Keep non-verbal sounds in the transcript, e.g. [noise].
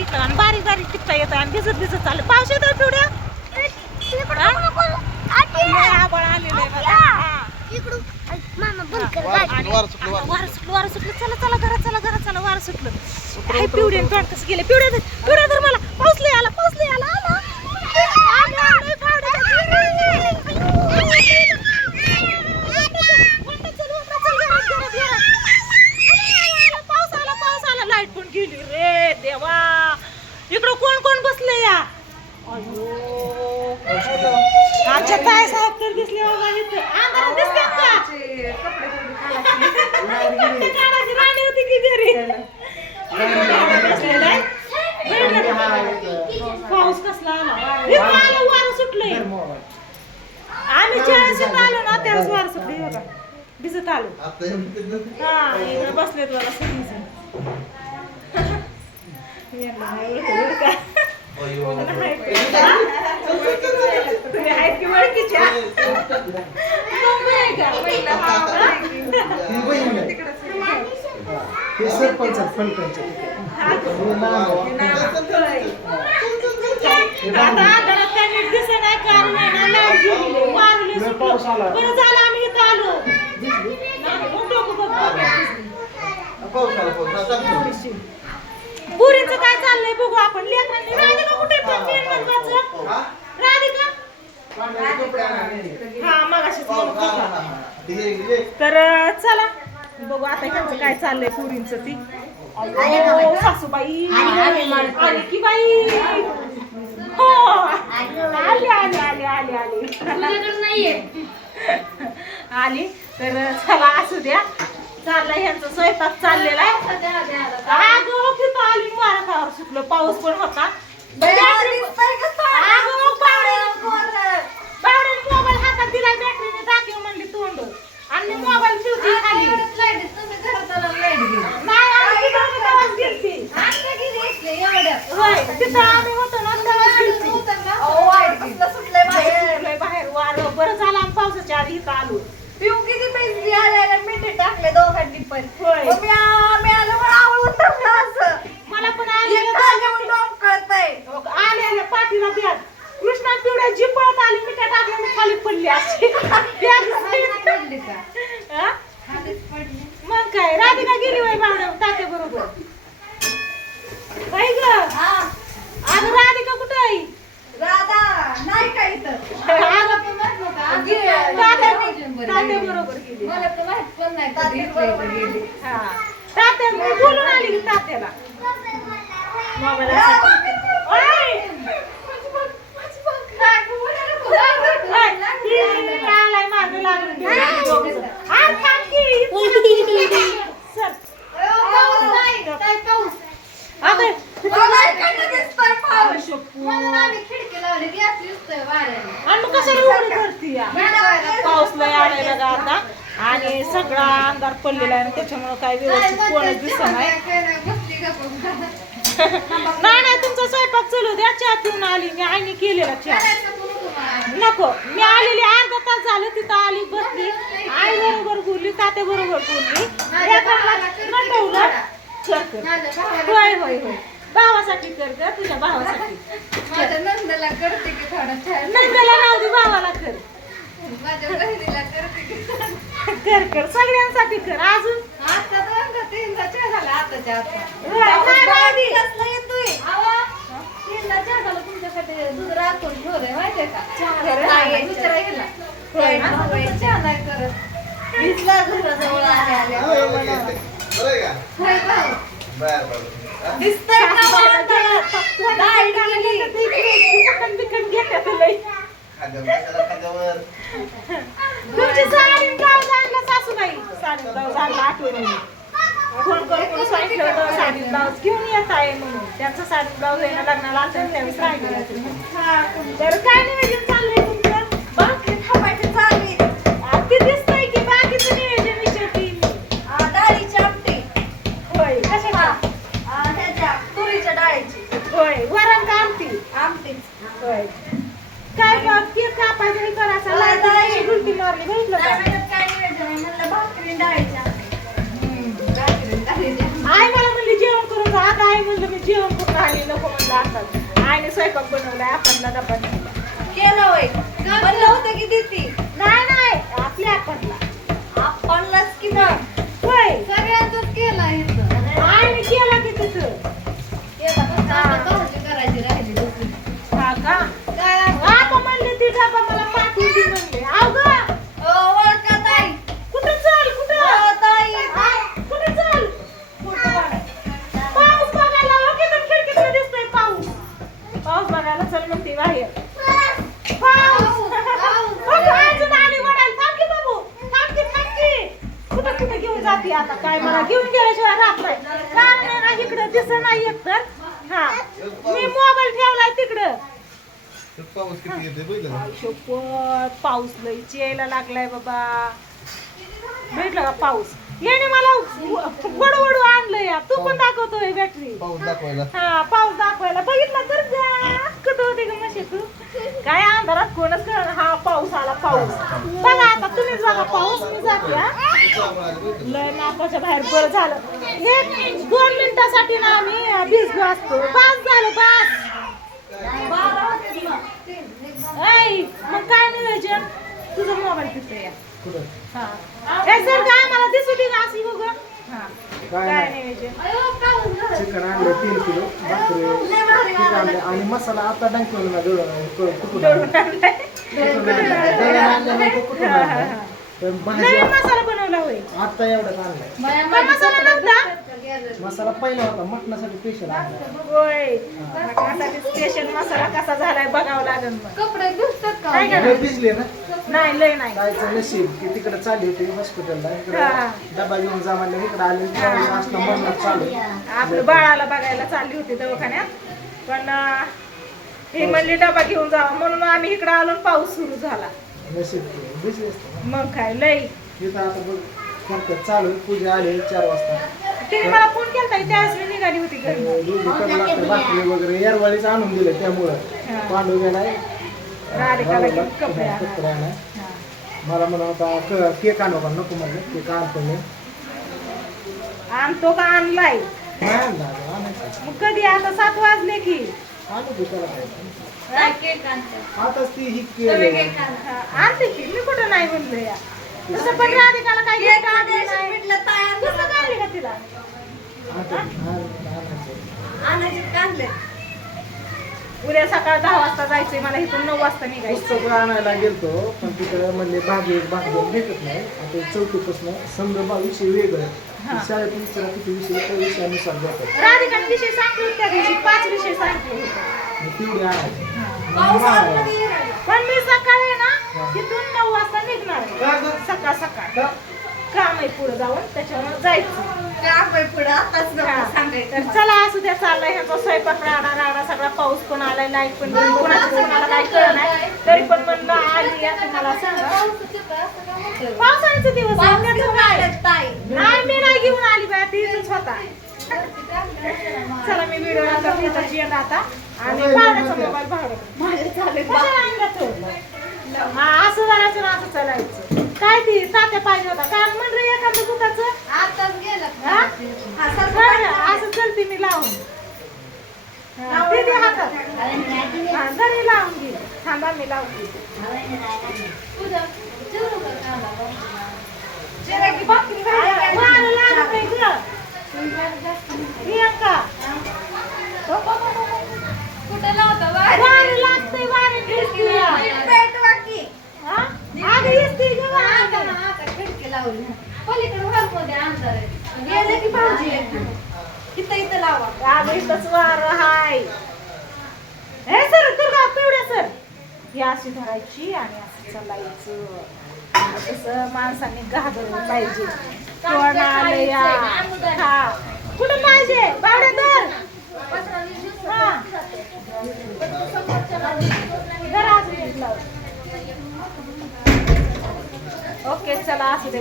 इथं आणि बारीक बारीक टिपता येतं आणि भिजत भिजत चाललं पाऊस येतोय पिवड्या? आभाळ आलेलं वारं. सुटलं, वारं सुटलं, वारं सुटलं वारं सुटलं चला चला घरात चला घरात चला वारं सुटलं पिवड्यान तोंड कसं गेलं पिवड्या पिवड्या धर मला पाऊस लय आला पाऊस लय आला आला आला, आला, पावड्या धर. वाटा चल, वाटा चल, घरात, घरात, घरात. आला, पाऊस आला पाऊस आला लाइट पण गेली रे देवा इकडं कोण कोण या आमच्या ताय साहेब तर दिसले बाबा इथं अंधारात काढायची राणी होती की? घरी बसलेलं आहे? पाऊस कसला आला? वारं सुटलंय. आम्ही चाळीस आलो ना त्यावेळेस वारं सुटले बघा. भिजत आलो. हा इकडे बसलेत बघा सगळीजण [laughs] तुम्ही आहेत की ओळखीच्या? हे सरपंच सरपंच पाऊस आला. पाऊस आला, पाऊस चाललंय बघू आपण. लेकरांनी राधिका कुठे राधिका? हा आहे. तर चला. बघू आता ह्यांचं काय चाललंय पुरींचं ती. सासूबाई. आली की बाई. हो. आली आली आली आली आली. आली. तर चला असू द्या. चाललाय ह्यांचा स्वयंपाक चाललेला आहे. अगं तिथं आली मारा सुटलं. पाऊस पण होता. मोबाईल हातात दिलाय बॅटरीने दाखव म्हणली तोंड. आणि मोबाईल ठेवती खाली. तिथं आम्ही होतो ना गेलती. बाहेर. वारं बरं झालं आम्ही पावसाच्या आधी इथं आलो. होय. मला पण आले आले आले पाठीला बॅग कृष्णा पिवड्या जी पळत आली मिठ्या टाकल्या मी खाली पडली अशी. [laughs] बॅग हा? मग काय राधिका गेली वय बावड्या तात्या बरोबर. बाई ग. अगं राधिका कुठं आहे? तात्या तात्या बरोबर गेली. हा. तात्या मी बोलून आली की तात्याला. मोबाईल ओय! ओय! ती आलाय मागं लागून गेली. दोघंजण. अरे थांब की. सर. अगं, आणि मग कशाला उघडी करती या? पाऊस लय आलाय बघा आता. आणि सगळा अंधार पडलेला आहे त्याच्यामुळे काय व्यवस्थित कोणच दिसत नाही. [laughs] नाही नाही तुमचा स्वयंपाक चालू द्या चहा पिऊन आली. मी आईने केलेला चहा. नको. मी आलेली अर्धा तास झालं तिथं आली बसली. आई बरोबर बोलली तात्या बरोबर बोलली. एकाला नटवलं. होय होय होय. भावासाठी कर कर तुझ्या भावासाठी. माझ्या नंदला करते की थोडा छान. नंदाला राहू दे भावाला कर. माझ्या बहिणीला करते की कर कर सगळ्यांसाठी कर. अजून? आता दोनदा तीनदा चहा. झाला आताच्या आता येतोय. तीनदा झाला तुमच्यासाठी दूध राखून ठेवलंय माहितीये का? दुसरा गेला. होय ना? भाऊ आहे, चहा नाही करत. वीसला घराजवळ आले आले. बरं आहे का? होय भाऊ. बरं, बरं. दिसतंय घेऊन येत आहे म्हणून. त्यांचं साडी ब्लाऊज लग्नाला आलं त्यावेळेस राहिलेलं होतं. तर काय चाललंय तुमचं बाकी थांबायचे चालली आ, ते दिसतंय की बाकीचं नियोजन विचारते मी डाळीची आमटी होय कशा ह्याच्या तुरीच्या डाळीची होय वरण का आमटी आमटीच होय काय मग केक कापायचं हे करायचं होय, लाइट नाही. अशी उलटी मारली बघितलं काय का म्हणतात काय नियोजन आहे? म्हणलं भाकरी डाळीची आमटी भाकरी डाळीची आई मला म्हणली जेवण करून आता आई म्हणलं मी जेवण पूर्ण आणि नको म्हणलं आता. आईने स्वयंपाक बनवलाय आपणला डबा. केलं होय. म्हणलं होतं की देते. दिसत नाही एक तर? हा. मी मोबाईल ठेवलाय तिकडं. पाऊस किती येते बघितलं का? शपथ पाऊस लईच यायला लागलाय बाबा. भेटला का पाऊस? याने मला वडवडू आणलं या तू पण दाखवतोय बॅटरी पाऊस दाखवायला. हा पाऊस दाखवायला. बघितला तर कुठं होते ग म्हशी तू? काय अंधारात कोणच कळणार हा पाऊस आला पाऊस. बघा आता तुम्हीच बघा पाऊस मी जाते लय नाकाच्या बाहेर बरं झालं. हे दोन मिनिटासाठी ना आम्ही भिजलो असतो. पास झालं ऐ मग काय नियोजन? तुझं मोबाईल तिथे या कुठं? हा. ए सर काय मला दिसू दे ना अशी बघ काय काय नाही. नियोजन? अयो पाऊस झाला. चिकन आणलं तीन किलो भाकरी लय भारी पीठ आणलं. आणि मसाला आता डंकवलं ना दळून कुठून मसाला बनवला होय आता मसाला नव्हता? गेलं. मसाला पहिला होता मटणासाठी स्पेशल आणला होय. मटणासाठी स्पेशल मसाला कसा झालाय बघावं लागेल मग. कपडे भिजतात का? लय करणार? भिजले ना? नाही लय नाही. जायचं नशीब की तिकडे चालली होती हॉस्पिटलला हा. डबा घेऊन जा म्हणलं इकडे आले असला म्हणलं चालू आपलं बाळाला बघायला चालली होती दवाखान्यात. पण अं, ही म्हणली डबा घेऊन जावा. म्हणून आम्ही इकडे आलो आणि पाऊस सुरू झाला. नशीब भिजले असते मग काय लय. इथं आता बघ करतात चालू. पूजा आली चार वाजता. तिने मला फोन केला त्यावेळेस मी निघाली होती घरी. दूध करू लागतं भाकरी वगैरे येरवाळीच आणून दिले त्यामुळं. हा. पांडू गेलाय. राधिकाला घेऊन कपडे कपडे आणायला. आणाय. हा. मला म्हणा होता केक आणू का नको म्हणलं. केक आणतो मी आणतो का? आणलाय. नाही आणला अगं, आणायचं. मग कधी? आता सात वाजले की. आणू त्याला काय. आताच ती ही केली. हा, आणते की. मी कुठं नाही म्हणलं या. तसं पण राधिकाला काय gift आणलं नाही. करा. आणली का तिला? उद्या सकाळ दहा वाजता जायचंय मला इथून नऊ वाजता निघायचं पुस्तकं आणायला गेलतो पण तिकडे म्हणले भाग एक भाग दोन भेटत नाही आता चौथीपासून समजा विषय वेगळं हा. शाळेत विचारा किती विषय त्या विषयानुसार जातात राधिकाने विषय सांगितले होते त्या दिवशी पाच विषय सांगितले होते मग तेवढे आणायचे मग. पण मी सकाळी ना तिथून नऊ वाजता निघणार आहे. सकाळ सकाळ? काम आहे पुढे जाऊन त्याच्यामुळे जायचं का बाई पुढं आताच नको. सांगायचं. तर चला असू द्या चाललाय ह्याचा स्वयंपाक राडा राडा सगळा पाऊस पण आलाय लाइट पण गेली. कोणाची कोणाला काय कळ नाही तरी पण म्हणलं आली या तुम्हाला सांगा? पावसाळ्याचे दिवस आहे, त्याचं काय? नाही मी नाही घेऊन आली बाय तीच होता माझे चला मी व्हिडिओ येणार आता आणि पाहुण्याचा मोबाईल भाडं चालेल. कशाला आणला तो? हा असं करायचं ना असं चालायचं. काय ती तात्या पाहिजे होता? कारण म्हणलं एखादं दुखाचं? आताच गेलं. हा? हा, सारखं बरं, असं चलते मी लावून. हा, ते दे हातात. हा, घरी लावून घे थांबा मी लावून घे जेवू का कांदा? जेवाय की भाकरी खायला? वारं लागत नाही गं. प्रियंका. कुठं लावता बाहेर? वारं लागतंय वारं दिसतंय या. पेट वाकी. हा? अगं येते गं आता वारं. ना, आता खिडकी लावली. पलीकडे हॉलमध्ये अंधार आहे. गेले की येतील. इथं इथं लावा अगं इथंच वारं हाय हे सर दुर्गा पिवड्या सर ही अशी धरायची आणि असं चालायचं कसं माणसाने घाबरलं पाहिजे कोण आलं या हा कुठं पाहिजे बावड्या तर हा जरा अजून एक लाव. ओके चला असू दे